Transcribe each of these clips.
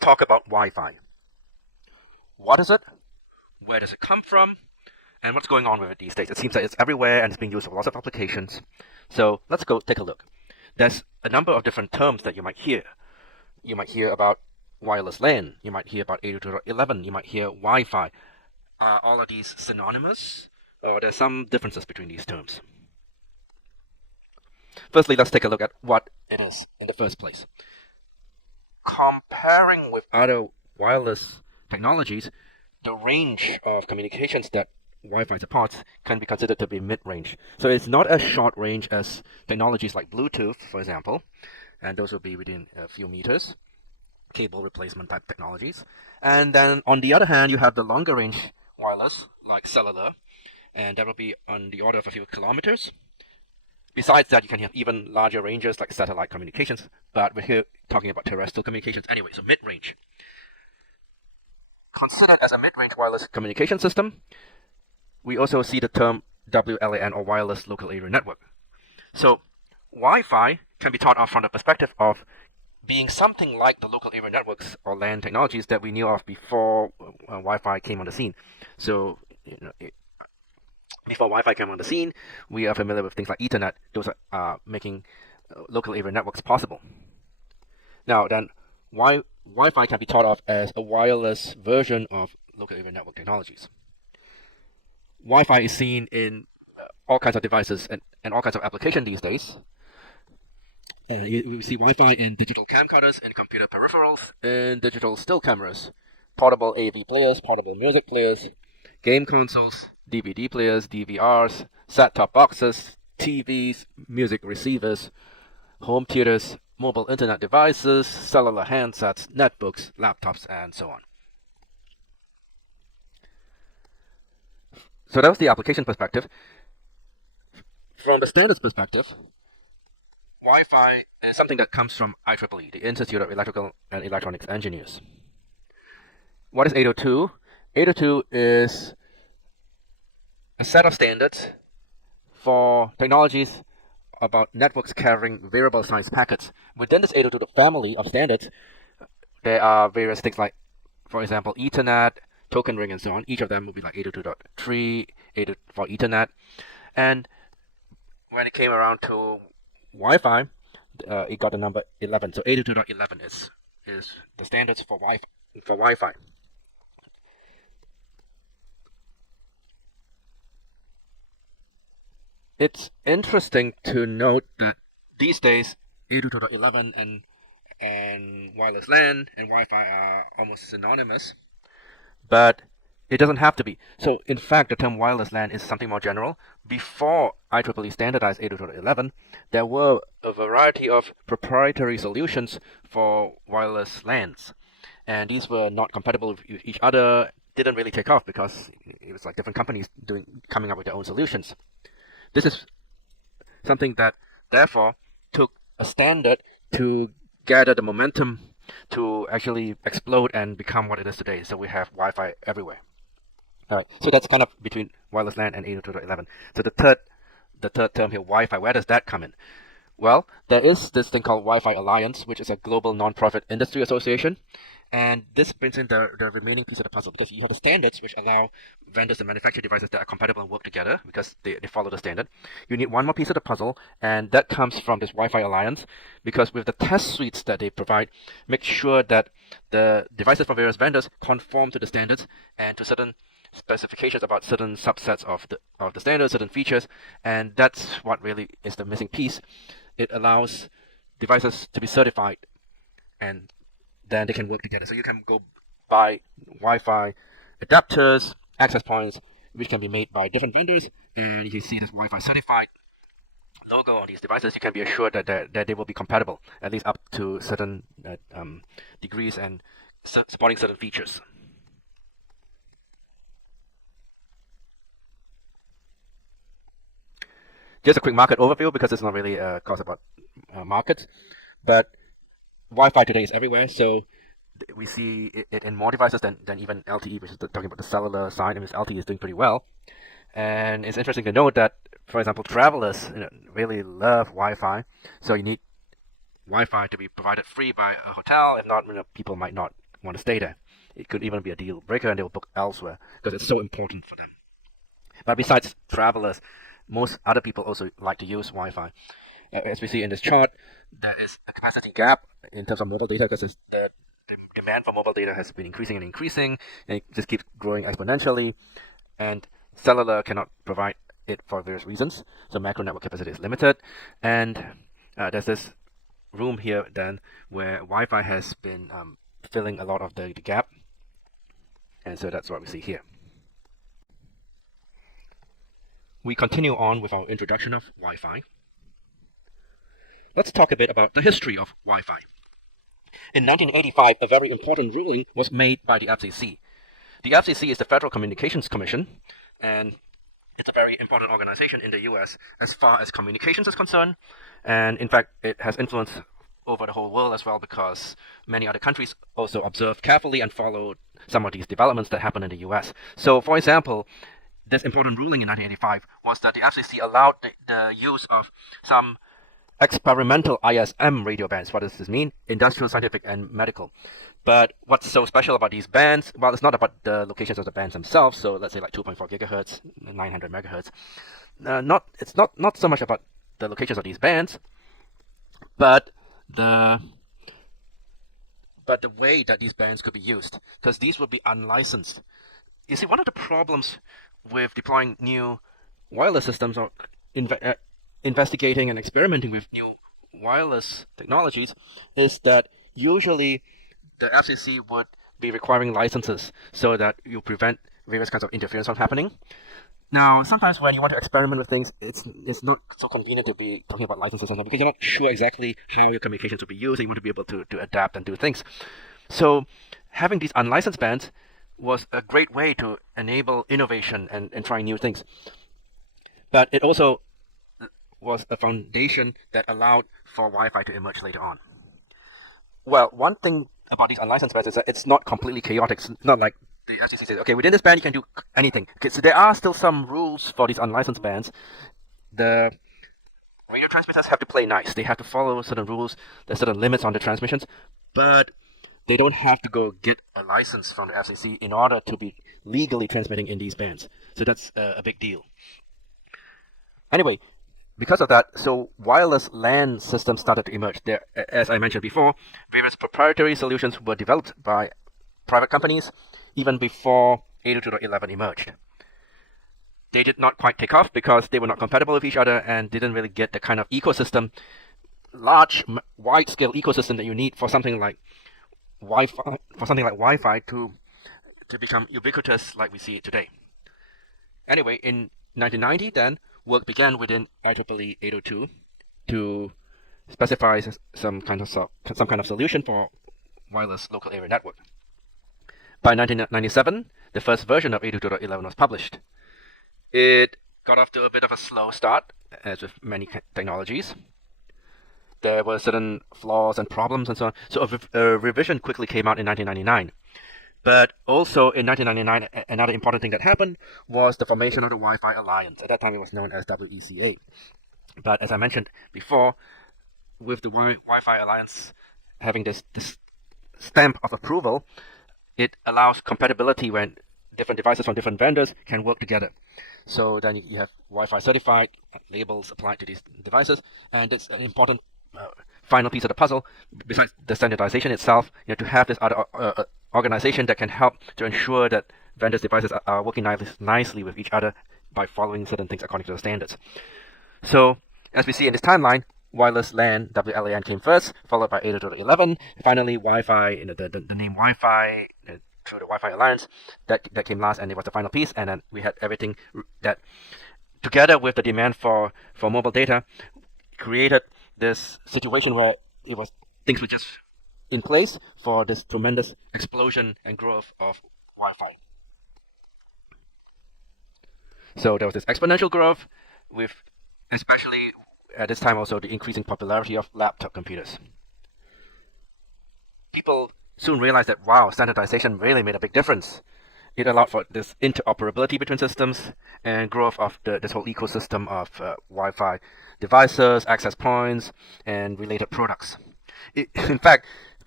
talk about Wi-Fi. What is it? Where does it come from? And what's going on with it these days? It seems that it's everywhere and it's being used for lots of applications. So let's go take a look. There's a number of different terms that you might hear. You might hear about wireless LAN. You might hear about 802.11. You might hear Wi-Fi. Are all of these synonymous? Or there's some differences between these terms? Firstly, let's take a look at what it is in the first place. Comparing with other wireless technologies, the range of communications that Wi-Fi supports can be considered to be mid-range. So it's not as short range as technologies like Bluetooth, for example, and those will be within a few meters, cable replacement type technologies. And then on the other hand, you have the longer range wireless, like cellular, and that will be on the order of a few kilometers. Besides that, you can have even larger ranges like satellite communications, but we're here talking about terrestrial communications anyway, so mid-range. Considered as a mid-range wireless communication system, we also see the term WLAN, or wireless local area network. So Wi-Fi can be thought of from the perspective of being something like the local area networks or LAN technologies that we knew of before Wi-Fi came on the scene. So before Wi-Fi came on the scene, we are familiar with things like Ethernet. Those are making local area networks possible. Now then, Wi-Fi can be thought of as a wireless version of local area network technologies. Wi-Fi is seen in all kinds of devices and all kinds of applications these days. We see Wi-Fi in digital camcorders, in computer peripherals, in digital still cameras, portable AV players, portable music players, game consoles, DVD players, DVRs, set-top boxes, TVs, music receivers, home theaters, mobile internet devices, cellular handsets, netbooks, laptops, and so on. So that was the application perspective. From the standards perspective, Wi-Fi is something that comes from IEEE, the Institute of Electrical and Electronics Engineers. What is 802? 802 is a set of standards for technologies about networks carrying variable size packets. Within this 802 family of standards, there are various things like, for example, Ethernet, token ring, and so on. Each of them will be like 802.3, 8 for Ethernet. And when it came around to Wi-Fi, it got the number 11. So 802.11 is the standards for Wi-Fi. It's interesting to note that these days 802.11 and wireless LAN and Wi-Fi are almost synonymous, but it doesn't have to be. So in fact, the term wireless LAN is something more general. Before IEEE standardized 802.11, there were a variety of proprietary solutions for wireless LANs, and these were not compatible with each other, didn't really take off because it was like different companies coming up with their own solutions. This is something that therefore took a standard to gather the momentum to actually explode and become what it is today. So we have Wi-Fi everywhere. All right, so that's kind of between wireless LAN and 802.11. So the third term here, Wi-Fi, where does that come in? Well, there is this thing called Wi-Fi Alliance, which is a global non-profit industry association. And this brings in the remaining piece of the puzzle, because you have the standards which allow vendors to manufacture devices that are compatible and work together because they follow the standard. You need one more piece of the puzzle, and that comes from this Wi-Fi Alliance, because with the test suites that they provide, make sure that the devices from various vendors conform to the standards and to certain specifications about certain subsets of the standards, certain features, and that's what really is the missing piece. It allows devices to be certified, and then they can work together. So you can go buy Wi-Fi adapters, access points, which can be made by different vendors, and you see this Wi-Fi certified logo on these devices. You can be assured that they will be compatible, at least up to certain degrees and supporting certain features. Just a quick market overview, because it's not really a course about markets, but Wi-Fi today is everywhere, so we see it in more devices than even LTE, which is talking about the cellular side. I mean, LTE is doing pretty well. And it's interesting to note that, for example, travelers really love Wi-Fi, so you need Wi-Fi to be provided free by a hotel. If not, people might not want to stay there. It could even be a deal breaker, and they will book elsewhere because it's so important for them. But besides travelers, most other people also like to use Wi-Fi. As we see in this chart, there is a capacity gap in terms of mobile data because the demand for mobile data has been increasing and increasing, and it just keeps growing exponentially. And cellular cannot provide it for various reasons. So macro network capacity is limited, and there's this room here then where Wi-Fi has been filling a lot of the gap, and so that's what we see here. We continue on with our introduction of Wi-Fi. Let's talk a bit about the history of Wi-Fi. In 1985, a very important ruling was made by the FCC. The FCC is the Federal Communications Commission, and it's a very important organization in the US as far as communications is concerned. And in fact, it has influence over the whole world as well because many other countries also observed carefully and followed some of these developments that happen in the US. So, for example, this important ruling in 1985 was that the FCC allowed the use of some experimental ISM radio bands. What does this mean? Industrial, scientific, and medical. But what's so special about these bands? Well, it's not about the locations of the bands themselves. So let's say like 2.4 gigahertz, 900 megahertz. It's not so much about the locations of these bands, but the way that these bands could be used, because these would be unlicensed. You see, one of the problems with deploying new wireless systems or investigating and experimenting with new wireless technologies is that usually the FCC would be requiring licenses so that you prevent various kinds of interference from happening. Now, sometimes when you want to experiment with things, it's not so convenient to be talking about licenses and stuff because you're not sure exactly how your communications will be used, and you want to be able to adapt and do things. So having these unlicensed bands was a great way to enable innovation and trying new things. But it also was a foundation that allowed for Wi-Fi to emerge later on. Well, one thing about these unlicensed bands is that it's not completely chaotic. It's not like the FCC says, okay, within this band you can do anything. Okay, so there are still some rules for these unlicensed bands. The radio transmitters have to play nice. They have to follow certain rules. There's certain limits on the transmissions, but they don't have to go get a license from the FCC in order to be legally transmitting in these bands. So that's a big deal. Anyway, because of that, so wireless LAN systems started to emerge. There, as I mentioned before, various proprietary solutions were developed by private companies even before 802.11 emerged. They did not quite take off because they were not compatible with each other and didn't really get the kind of ecosystem, large, wide-scale ecosystem that you need for something like Wi-Fi to become ubiquitous like we see it today. Anyway, in 1990, then work began within IEEE 802 to specify some kind of solution for wireless local area network. By 1997, the first version of 802.11 was published. It got off to a bit of a slow start, as with many technologies. There were certain flaws and problems and so on. So a revision quickly came out in 1999. But also in 1999, another important thing that happened was the formation of the Wi-Fi Alliance. At that time, it was known as WECA. But as I mentioned before, with the Wi-Fi Alliance having this stamp of approval, it allows compatibility when different devices from different vendors can work together. So then you have Wi-Fi certified labels applied to these devices, and it's an important final piece of the puzzle. Besides the standardization itself, to have this other organization that can help to ensure that vendors' devices are working nicely with each other by following certain things according to the standards. So, as we see in this timeline, wireless LAN, WLAN came first, followed by 802.11. Finally, Wi-Fi, the name Wi-Fi through the Wi-Fi Alliance, that came last, and it was the final piece. And then we had everything that, together with the demand for mobile data, created this situation where things were just in place for this tremendous explosion and growth of Wi-Fi. So there was this exponential growth, with especially at this time also the increasing popularity of laptop computers. People soon realized that, wow, standardization really made a big difference. It allowed for this interoperability between systems and growth of this whole ecosystem of Wi-Fi devices, access points, and related products. In fact,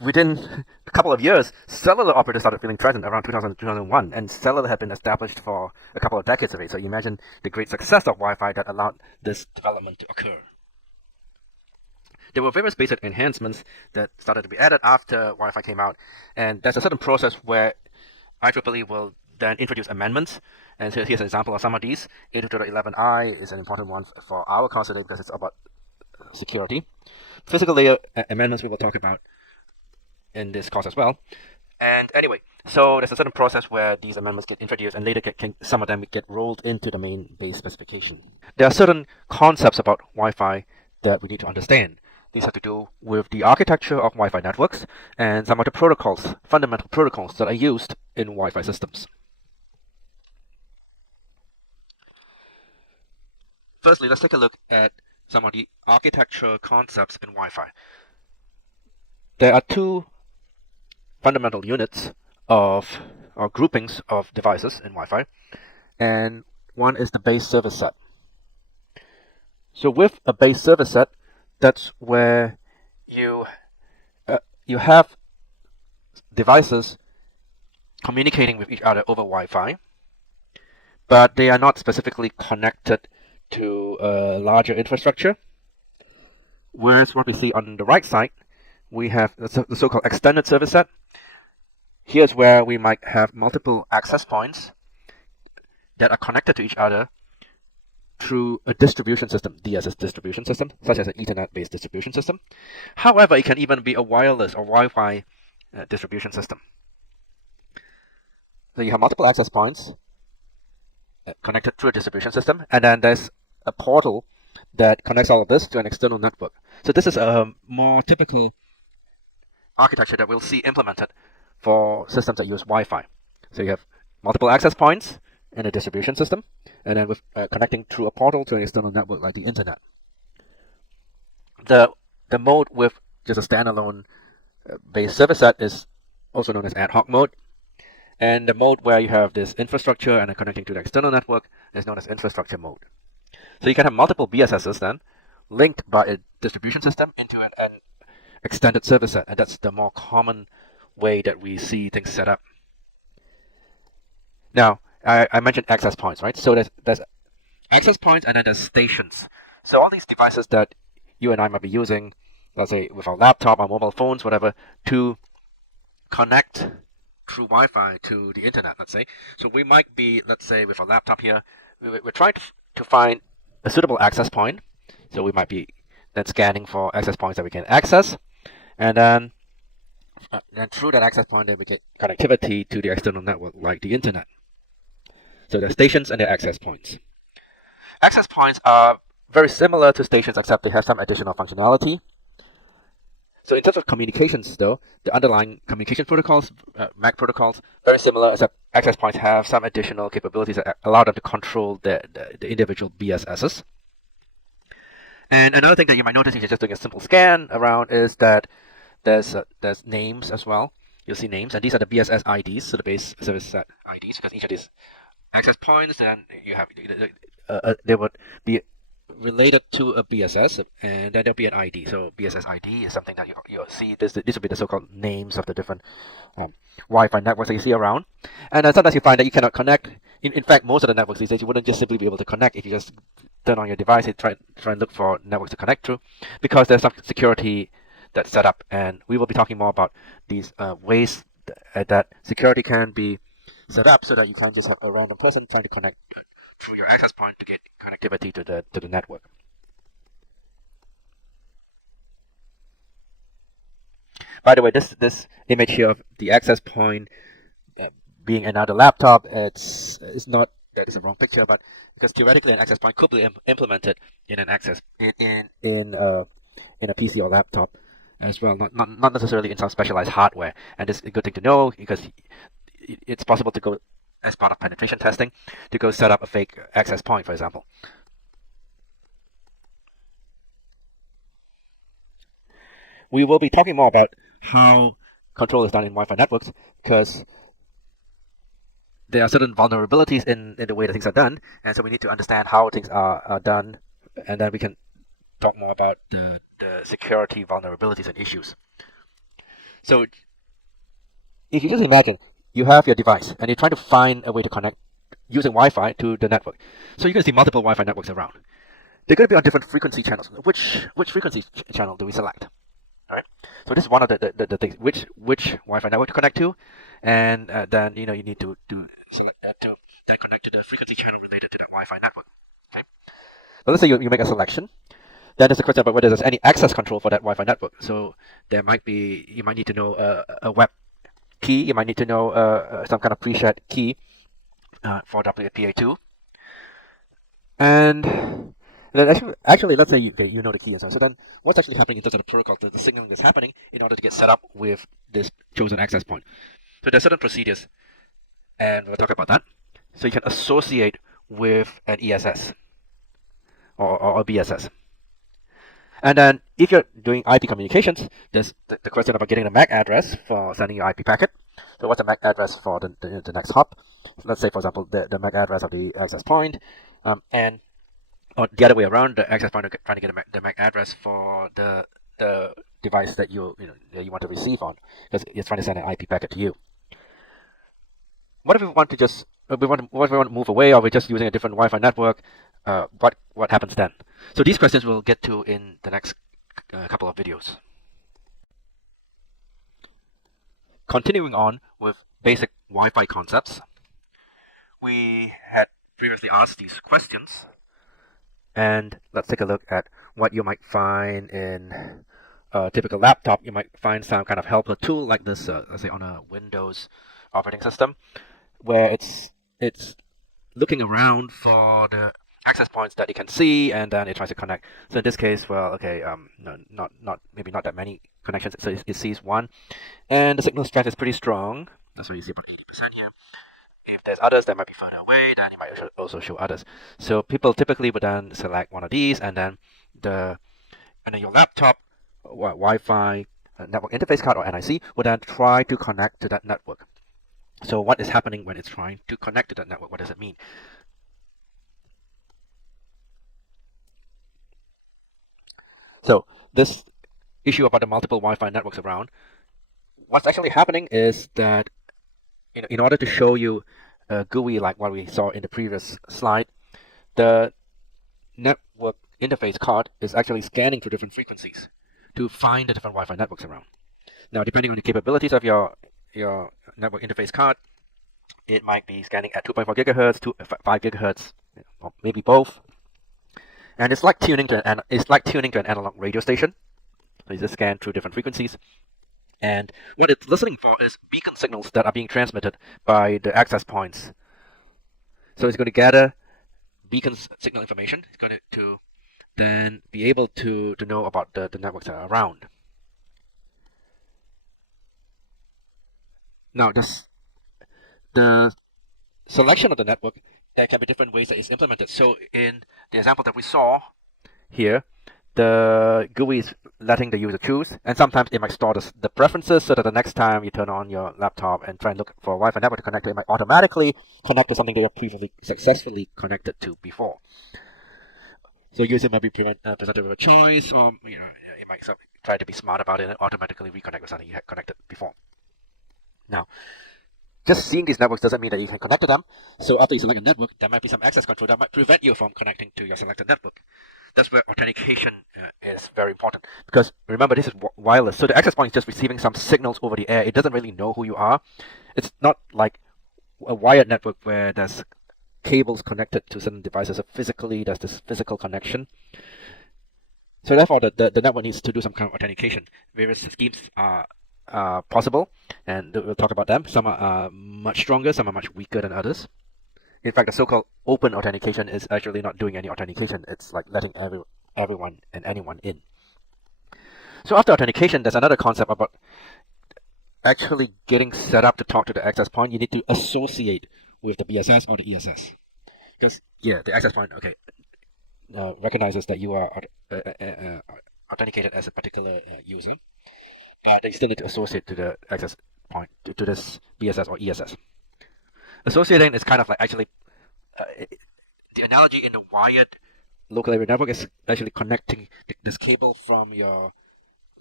within a couple of years, cellular operators started feeling threatened around 2000, 2001, and cellular had been established for a couple of decades already. So you imagine the great success of Wi-Fi that allowed this development to occur. There were various basic enhancements that started to be added after Wi-Fi came out, and there's a certain process where IEEE will then introduce amendments. And so here's an example of some of these. 802.11i is an important one for our course today because it's about security. Physical layer amendments we will talk about in this course as well. And anyway, so there's a certain process where these amendments get introduced, and later some of them get rolled into the main base specification. There are certain concepts about Wi-Fi that we need to understand. These have to do with the architecture of Wi-Fi networks and some of the protocols, fundamental protocols that are used in Wi-Fi systems. Firstly, let's take a look at some of the architecture concepts in Wi-Fi. There are two fundamental units of or groupings of devices in Wi-Fi, and one is the base service set. So with a base service set, that's where you have devices communicating with each other over Wi-Fi, but they are not specifically connected to a larger infrastructure. Whereas what we see on the right side, we have the so-called extended service set. Here's where we might have multiple access points that are connected to each other through a distribution system, DSS distribution system, such as an Ethernet-based distribution system. However, it can even be a wireless or Wi-Fi distribution system. So you have multiple access points connected through a distribution system, and then there's a portal that connects all of this to an external network. So this is a more typical architecture that we'll see implemented for systems that use Wi-Fi. So you have multiple access points in a distribution system, and then with connecting through a portal to an external network like the internet. The mode with just a standalone base service set is also known as ad hoc mode, and the mode where you have this infrastructure and then connecting to the external network is known as infrastructure mode. So you can have multiple BSSs then linked by a distribution system into an extended service set, and that's the more common way that we see things set up. Now, I mentioned access points, right? So there's access points and then there's stations. So all these devices that you and I might be using, let's say with our laptop, our mobile phones, whatever, to connect through Wi-Fi to the internet, let's say. So we might be, let's say with our laptop here, we're trying to find a suitable access point. So we might be then scanning for access points that we can access, and then through that access point, then we get connectivity to the external network like the internet. So there are stations and there are access points. Access points are very similar to stations, except they have some additional functionality. So in terms of communications, though, the underlying communication protocols, MAC protocols, very similar, except access points have some additional capabilities that allow them to control the individual BSSs. And another thing that you might notice if you're just doing a simple scan around is that there's names as well. You'll see names, and these are the BSS IDs, so the base service set IDs, because each of these access points, then you have they would be related to a BSS, and then there'll be an ID. So BSS ID is something that you'll see. This will be the so-called names of the different Wi-Fi networks that you see around. And sometimes you find that you cannot connect. In fact, most of the networks these days, you wouldn't just simply be able to connect if you just turn on your device and try and look for networks to connect through, because there's some security that's set up. And we will be talking more about these ways that security can be set up so that you can't just have a random person trying to connect through your access point to get connectivity to the network. By the way, this image here of the access point being another laptop, it's not that is a wrong picture, but because theoretically an access point could be implemented in an access in a PC or laptop as well, not necessarily in some specialized hardware. And this is a good thing to know because it's possible to go as part of penetration testing to go set up a fake access point, for example. We will be talking more about how control is done in Wi-Fi networks because there are certain vulnerabilities in the way that things are done, and so we need to understand how things are done, and then we can talk more about the security vulnerabilities and issues. So if you just imagine you have your device and you're trying to find a way to connect using Wi-Fi to the network. So you're going to see multiple Wi-Fi networks around. They're going to be on different frequency channels. Which frequency channel do we select? All right. So this is one of the things. Which Wi-Fi network to connect to, and then you need to select that to then connect to the frequency channel related to that Wi-Fi network. Okay. But let's say you make a selection. Then there's a question about whether there's any access control for that Wi-Fi network. So you might need to know a web key. You might need to know some kind of pre-shared key for WPA2. And then actually, let's say you know the key and so on. So then what's actually happening in terms of the protocol, the signaling that's happening in order to get set up with this chosen access point. So there's certain procedures, and we'll talk about that. So you can associate with an ESS or a BSS. And then if you're doing IP communications, there's the question about getting the MAC address for sending your IP packet. So what's the MAC address for the next hop? Let's say, for example, the MAC address of the access point, and or the other way around, the access point trying to get the MAC address for the device that you want to receive on, because it's trying to send an IP packet to you. What if we want to just what if we want to move away, or we're just using a different Wi-Fi network? What happens then? So these questions we'll get to in the next couple of videos. Continuing on with basic Wi-Fi concepts, we had previously asked these questions, and let's take a look at what you might find in a typical laptop. You might find some kind of helper tool like this, let's say on a Windows operating system, where it's looking around for the access points that it can see, and then it tries to connect. So in this case, well, okay, maybe not that many connections. So it sees one, and the signal strength is pretty strong. That's what you see, about 80% here. If there's others that might be further away, then it might also show others. So people typically would then select one of these, and then your laptop Wi-Fi network interface card, or NIC, would then try to connect to that network. So what is happening when it's trying to connect to that network? What does it mean? So this issue about the multiple Wi-Fi networks around, what's actually happening is that in order to show you a GUI like what we saw in the previous slide, the network interface card is actually scanning through different frequencies to find the different Wi-Fi networks around. Now, depending on the capabilities of your network interface card, it might be scanning at 2.4 gigahertz to 5 gigahertz, or maybe both. And it's like tuning to an analog radio station. So you just scan through different frequencies. And what it's listening for is beacon signals that are being transmitted by the access points. So it's going to gather beacon signal information. It's going to then be able to know about the networks that are around. Now, the selection of the network, there can be different ways that it's implemented. So in the example that we saw here, the GUI is letting the user choose, and sometimes it might store the preferences so that the next time you turn on your laptop and try and look for a Wi-Fi network to connect to, it might automatically connect to something that you're previously successfully connected to before. So user may be presented with a choice, or it might try to be smart about it and automatically reconnect with something you had connected before. Now, just seeing these networks doesn't mean that you can connect to them. So after you select a network, there might be some access control that might prevent you from connecting to your selected network. That's where authentication is very important. Because remember, this is wireless. So the access point is just receiving some signals over the air. It doesn't really know who you are. It's not like a wired network where there's cables connected to certain devices. So physically, there's this physical connection. So therefore, the network needs to do some kind of authentication. Various schemes are possible, and we'll talk about them. Some are much stronger, some are much weaker than others. In fact, the so-called open authentication is actually not doing any authentication. It's like letting everyone and anyone in. So after authentication, there's another concept about actually getting set up to talk to the access point. You need to associate with the BSS or the ESS. Because, yeah, the access point, okay, recognizes that you are authenticated as a particular user. They still need to associate to the access point, to this BSS or ESS. Associating is kind of like actually, the analogy in the wired local area network is actually connecting this cable from your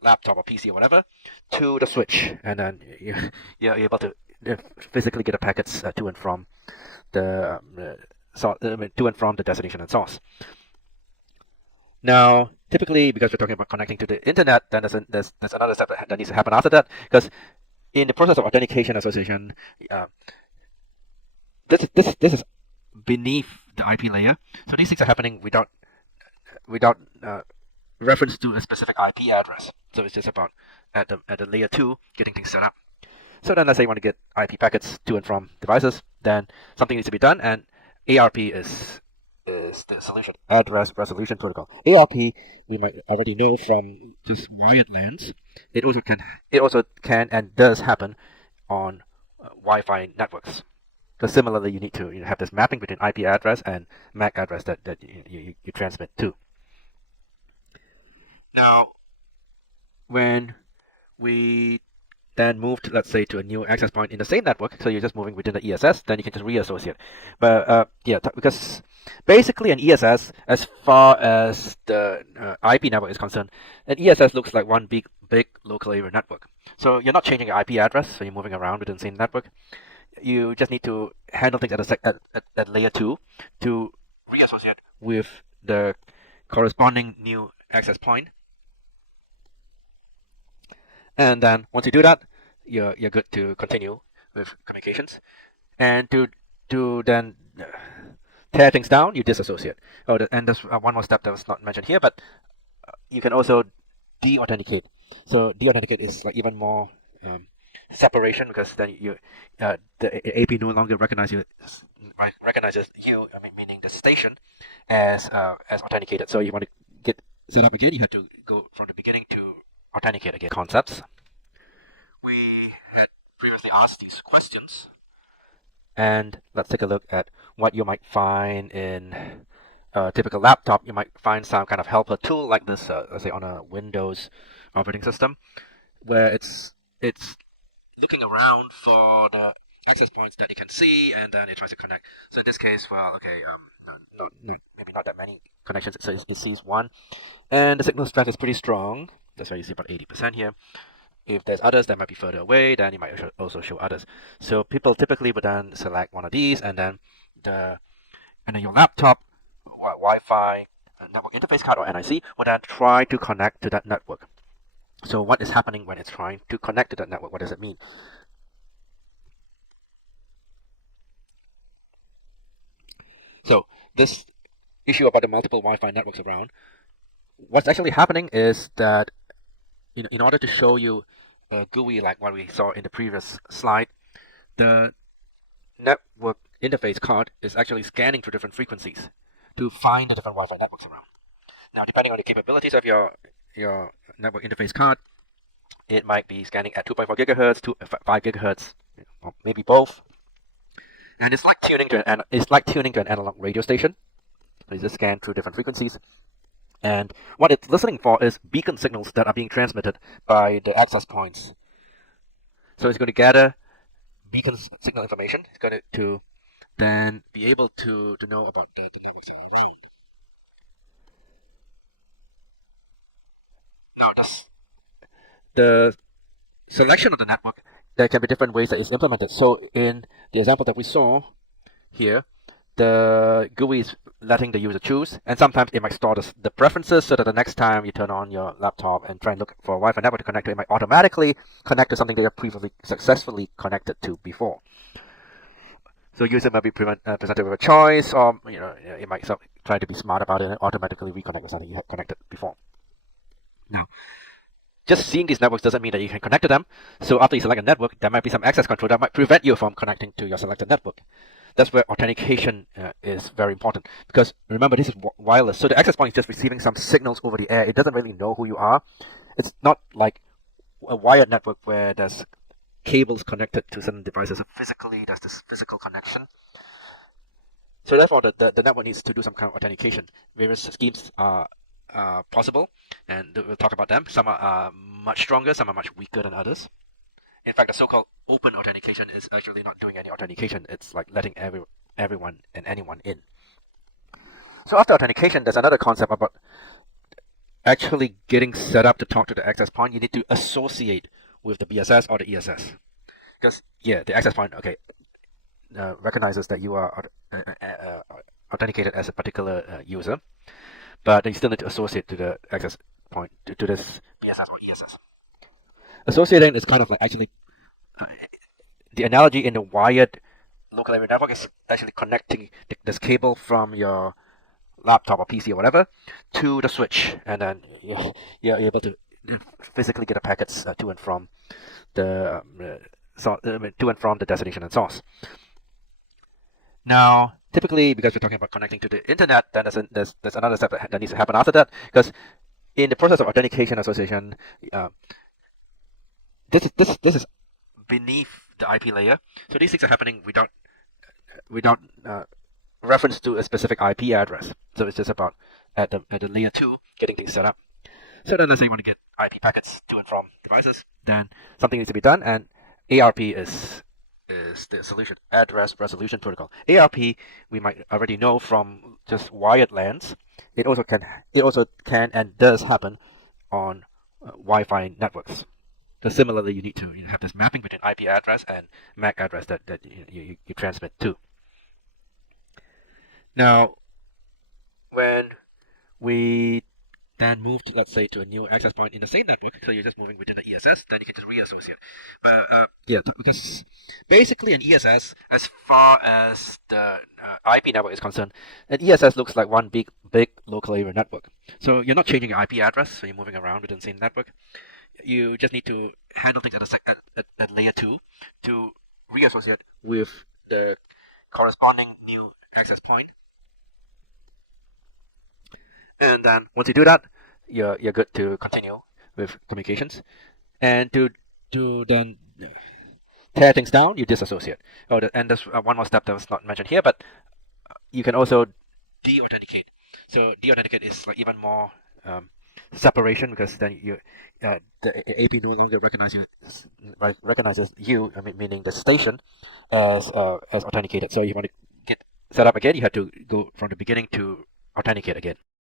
laptop or PC or whatever to the switch, and then you're able to physically get the packets to and from the to and from the destination and source. Now, typically, because we're talking about connecting to the internet, then there's another step that needs to happen after that, because in the process of authentication association, this is beneath the IP layer. So these things are happening without reference to a specific IP address. So it's just about at the layer 2 getting things set up. So then let's say you want to get IP packets to and from devices, then something needs to be done, and ARP is the solution, address resolution protocol. ARP we might already know from just wired LANs. It also can and does happen on Wi-Fi networks. So similarly, you need to have this mapping between IP address and MAC address that you transmit to. Now, when we then moved, let's say, to a new access point in the same network, so you're just moving within the ESS, then you can just reassociate. But because basically an ESS, as far as the IP network is concerned, an ESS looks like one big local area network. So you're not changing your IP address, so you're moving around within the same network. You just need to handle things at layer 2 to reassociate with the corresponding new access point. And then once you do that, you're good to continue with communications. And to then tear things down, you disassociate. And there's one more step that was not mentioned here, but you can also de-authenticate. So de-authenticate is like even more separation, because then the AP no longer recognizes you, meaning the station, as authenticated. So you want to get set up again, you have to go from the beginning to authenticate again. Concepts. We had previously asked these questions, and let's take a look at what you might find in a typical laptop. You might find some kind of helper tool like this, let's say on a Windows operating system, where it's looking around for the access points that it can see, and then it tries to connect. So in this case, well, okay, maybe not that many connections. So it sees one, and the signal strength is pretty strong. That's why you see about 80% here. If there's others that might be further away, then you might also show others. So people typically would then select one of these, and then your laptop Wi-Fi network interface card or NIC would then try to connect to that network. So what is happening when it's trying to connect to that network? What does it mean? So this issue about the multiple Wi-Fi networks around, what's actually happening is that in order to show you a GUI like what we saw in the previous slide, the network interface card is actually scanning through different frequencies to find the different Wi-Fi networks around. Now, depending on the capabilities of your network interface card, it might be scanning at 2.4 gigahertz, 5 gigahertz, or maybe both. And it's like tuning to an analog radio station. So you just scan through different frequencies. And what it's listening for is beacon signals that are being transmitted by the access points. So it's going to gather beacon signal information. It's going to then be able to know about the networks around. Now, the selection of the network, there can be different ways that it's implemented. So in the example that we saw here, the GUI is letting the user choose, and sometimes it might store the preferences so that the next time you turn on your laptop and try and look for a Wi-Fi network to connect to, it might automatically connect to something they have previously successfully connected to before. So user might be presented with a choice, or it might try to be smart about it and automatically reconnect with something you had connected before. Now, just seeing these networks doesn't mean that you can connect to them. So after you select a network, there might be some access control that might prevent you from connecting to your selected network. That's where authentication is very important, because remember, this is wireless. So the access point is just receiving some signals over the air. It doesn't really know who you are. It's not like a wired network where there's cables connected to certain devices. So physically, there's this physical connection. So therefore, the network needs to do some kind of authentication. Various schemes are possible, and we'll talk about them. Some are much stronger, some are much weaker than others. In fact, the so-called open authentication is actually not doing any authentication. It's like letting everyone and anyone in. So after authentication, there's another concept about actually getting set up to talk to the access point, you need to associate with the BSS or the ESS. Because yeah, the access point, okay, recognizes that you are authenticated as a particular user, but you still need to associate to the access point to this BSS or ESS. Associating is kind of like actually the analogy in the wired local area network is actually connecting this cable from your laptop or PC or whatever to the switch, and then you're able to physically get the packets to and from the to and from the destination and source. Now, typically, because we're talking about connecting to the internet, then there's another step that needs to happen after that. Because in the process of authentication association, this is beneath the IP layer. So these things are happening without reference to a specific IP address. So it's just about at the layer 2 getting things set up. So then let's say you want to get IP packets to and from devices, then something needs to be done, and ARP is the solution, address resolution protocol. ARP we might already know from just wired LANs. It also can and does happen on Wi-Fi networks. So similarly, you need to have this mapping between IP address and MAC address that you transmit to. Now, when we then move to, let's say, to a new access point in the same network, so you're just moving within the ESS, then you can just reassociate. But yeah, because basically an ESS, as far as the IP network is concerned, an ESS looks like one big local area network. So you're not changing your IP address, so you're moving around within the same network. You just need to handle things at layer 2 to reassociate with the corresponding new access point. And then once you do that, you're good to continue with communications. And to then tear things down, you disassociate. Oh, and there's one more step that was not mentioned here, but you can also de-authenticate. So de-authenticate is like even more separation, because then the AP no longer recognizes you, I mean, meaning the station, as authenticated. So you want to get set up again, you have to go from the beginning to authenticate again.